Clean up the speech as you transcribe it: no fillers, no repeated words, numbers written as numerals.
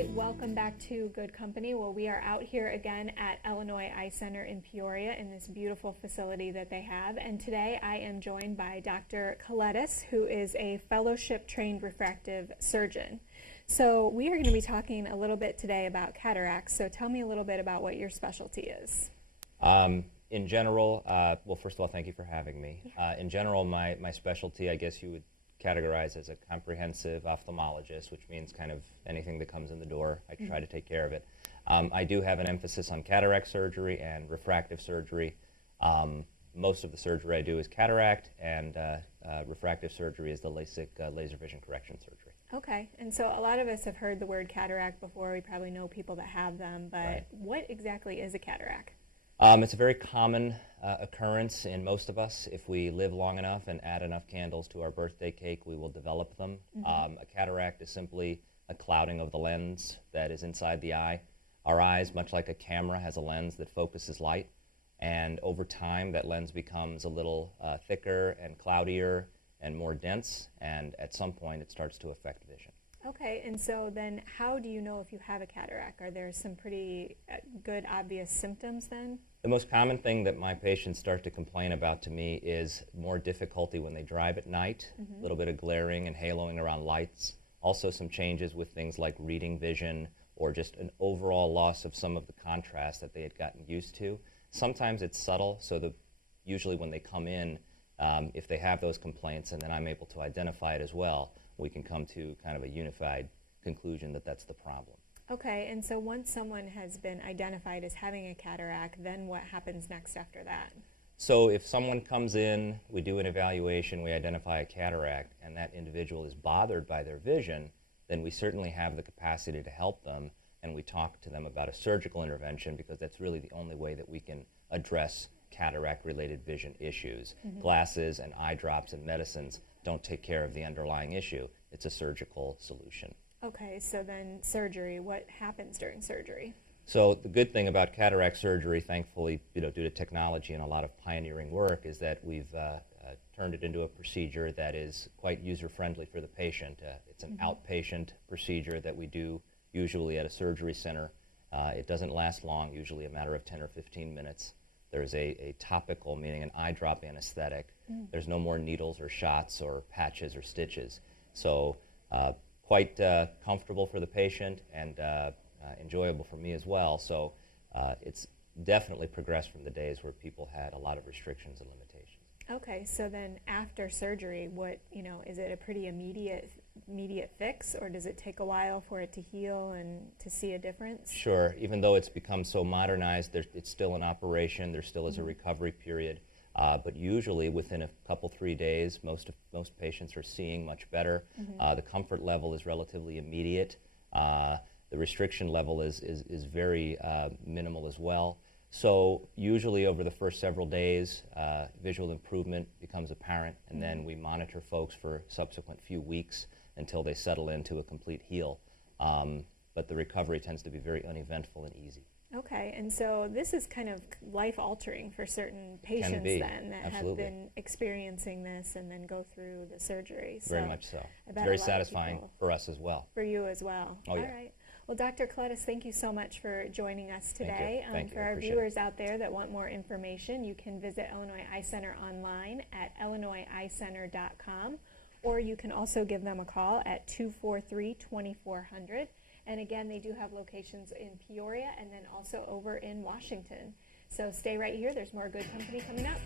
right, welcome back to Good Company. Well, we are out here again at Illinois Eye Center in Peoria in this beautiful facility that they have. And today I am joined by Dr. Kolettis, who is a fellowship-trained refractive surgeon. So we are going to be talking a little bit today about cataracts. So tell me a little bit about what your specialty is. In general, well, first of all, thank you for having me. In general, my specialty, I guess you would categorized as a comprehensive ophthalmologist, which means kind of anything that comes in the door, I try to take care of it. I do have an emphasis on cataract surgery and refractive surgery. Most of the surgery I do is cataract, and refractive surgery is the LASIK laser vision correction surgery. Okay, and so a lot of us have heard the word cataract before. We probably know people that have them, but Right. What exactly is a cataract? It's a very common occurrence in most of us. If we live long enough and add enough candles to our birthday cake, we will develop them. A cataract is simply a clouding of the lens that is inside the eye. Our eyes, much like a camera, has a lens that focuses light, and over time that lens becomes a little thicker and cloudier and more dense, and at some point it starts to affect vision. Okay, and so then how do you know if you have a cataract? Are there some pretty good obvious symptoms then? The most common thing that my patients start to complain about to me is more difficulty when they drive at night, a little bit of glaring and haloing around lights, also some changes with things like reading vision or just an overall loss of some of the contrast that they had gotten used to. Sometimes it's subtle, so usually when they come in, if they have those complaints and then I'm able to identify it as well, we can come to kind of a unified conclusion that that's the problem. Okay, and so once someone has been identified as having a cataract, then what happens next after that? So if someone comes in, we do an evaluation, we identify a cataract, and that individual is bothered by their vision, then we certainly have the capacity to help them, and we talk to them about a surgical intervention because that's really the only way that we can address cataract-related vision issues. Glasses and eye drops and medicines don't take care of the underlying issue. It's a surgical solution. Okay, so then surgery, what happens during surgery? So the good thing about cataract surgery, thankfully, due to technology and a lot of pioneering work, is that we've turned it into a procedure that is quite user-friendly for the patient. It's an outpatient procedure that we do usually at a surgery center. It doesn't last long, usually a matter of 10 or 15 minutes. There's a topical, meaning an eye drop anesthetic. There's no more needles or shots or patches or stitches. So quite comfortable for the patient and enjoyable for me as well. So it's definitely progressed from the days where people had a lot of restrictions and limitations. Okay, so then after surgery, is it a pretty immediate fix, or does it take a while for it to heal and to see a difference? Sure. Even though it's become so modernized, it's still an operation. There still is a recovery period. But usually within a couple, 3 days, most patients are seeing much better. The comfort level is relatively immediate. The restriction level is very minimal as well. So usually over the first several days, visual improvement becomes apparent, and then we monitor folks for subsequent few weeks until they settle into a complete heal. But the recovery tends to be very uneventful and easy. Okay, and so this is kind of life-altering for certain patients then that have been experiencing this and then go through the surgery. So very much so. It's very satisfying for us as well. For you as well. Oh, yeah. All right. Well, Dr. Kolettis, thank you so much for joining us today. Thank you. For our viewers out there that want more information, you can visit Illinois Eye Center online at illinoiseyecenter.com, or you can also give them a call at 243-2400. And again, they do have locations in Peoria and then also over in Washington. So stay right here. There's more Good Company coming up.